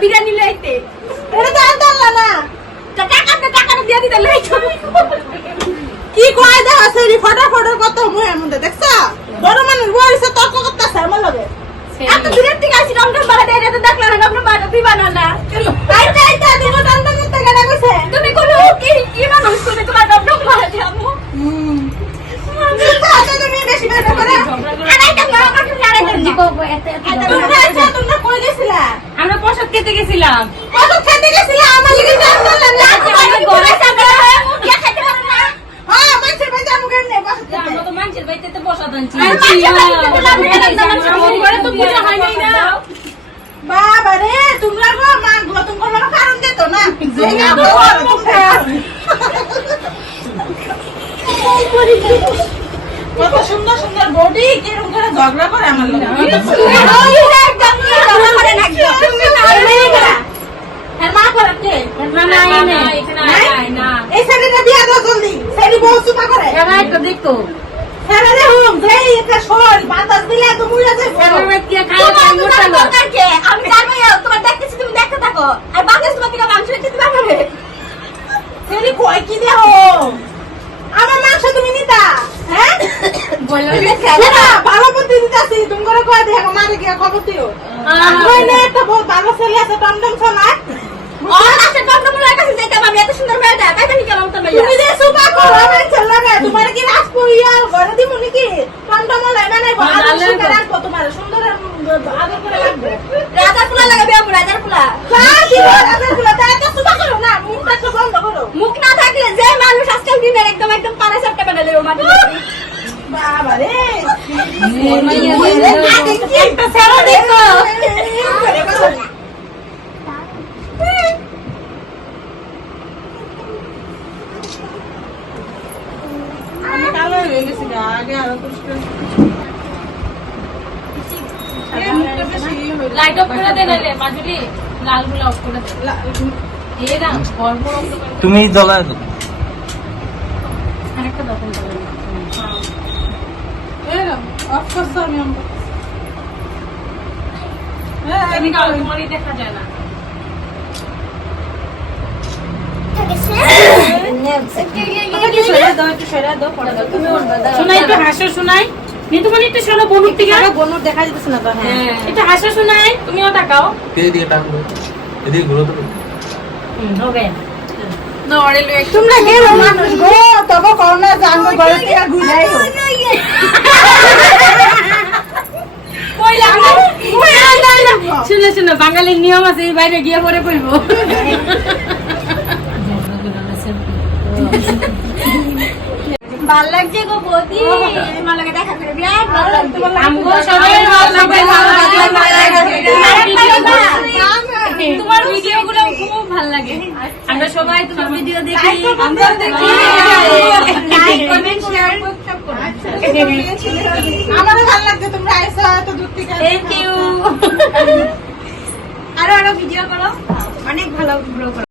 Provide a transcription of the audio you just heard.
বিরিয়ানি লইতে এটা তো আনতাম না টাকা দিয়ে দিতে লইছো কি কয় দা সেরি ফটাফটের কত মুহের মধ্যে দেখছো বড় মানুষ বইছে তর্ক করতেছে আমার লগে এত দূরের থেকে আসি রমরম বাড়া দেয় এটা দেখলা না আপনার বাড়া তুই বানালা আইতা আইতা তুমি টানটা করতে গেলে কইছে তুমি কোন কি মানুষ তুমি তোমার রমরম বাড়া দিয়ামু আচ্ছা তুমি বেশি বেশি করে আড়াইটা বড় কাটু আড়াইটা দিব তোমরা কই গেছিলা আমরা প্রসাদ খেতে গেছিলাম কত খেতে গেছিলা আমার লিগে জানতাম না আমরা ঘরে সামনে মুখিয়া খেতে পারো না হ্যাঁ মাইছে ভাই জামু কেন বসে আমরা তো মানুষের বাড়িতে প্রসাদ আনছি ঘরে তো পূজা হয় নাই না বাবা রে তোমরা গো মান গো তোমরা কারণ দিত না কত সুন্দর সুন্দর বডি কেরম করে ঝগড়া করে আমার লগে মা করতে এই সাইডে বিয়া দাও জলদি সাইডে বউ চুপা করে দেখতো সাইডে হুম যাই এটা সর বাতাস দিলে তো মুইয়া যাবে আমি জানি তোমার দেখতেছি তুমি দেখতে থাকো আর বাংলাদেশ তোমার থেকে মাংস খেতে পারবে সেরি কই কি দেও আমার মাংস তুমি নিতা হ্যাঁ না ভালো বুদ্ধি দিতাছি তুমি করে কই দেখ মারে গিয়া খবর দিও কইলে একটা বহুত ভালো ছেলে আছে টমটম চালায় আচ্ছা টমটমের কাছে যেতে আমি এত সুন্দর মেয়েটা তাই তো নিলাম তো তুমি যে সুপা করো আমার ছেলে লাগে তোমার কি রাজপুরিয়া ঘরে দিব নাকি টমটম লাই মানে ভালো সুন্দর রাখবো তোমার সুন্দর আদর করে রাখবে রাজার ফুলা লাগাবে আমরা রাজার ফুলা কার কি রাজার ফুলা তাই তো সুপা করো না মুখটা তো বন্ধ করো মুখ না থাকলে যে মানুষ আজকাল দিনের একদম পাড়া চাপটা বানালে ও মাটি বাবা রে একটা সেরা দেখো আমি কালো হয়ে গেছি আগে আরো কষ্ট লাইট অফ করে দে নালে মাজুরি লাল গুলো অফ করে দে এই না গর্ব তুমি জ্বলায় দাও আরেকটা দোকান করে এরকম অফ করছ আমি এদিকে তোমারই দেখা যায় না শোনাই একটু হাসো শোনাই নিতুমনি একটু শোনো বনুর থেকে বনুর দেখা যেতেছে না তো হ্যাঁ একটু হাসো শোনাই তুমিও তাকাও এদিকে টাকবো এদিকে ঘুরো তো হবে তোমরা গেলো মানুষ গো তবে করোনা জানবো ঘরে থেকে ঘুরাই শুনে শুনে বাঙালির নিয়ম আছে এই বাইরে গিয়ে পরে পড়বো ভাল লাগছে গো বৌদি আমার লগে দেখা করে বিরাট ভালো লাগছে আমগো সবাই তোমার ভিডিও গুলো খুব ভালো লাগে আমরা সবাই তোমার ভিডিও দেখি আমরাও দেখি লাইক কমেন্ট শেয়ার সব করো আমারও ভালো লাগছে তোমরা আইসা এত দূর থেকে থ্যাংক ইউ আরো ভিডিও করো অনেক ভালো ব্লগ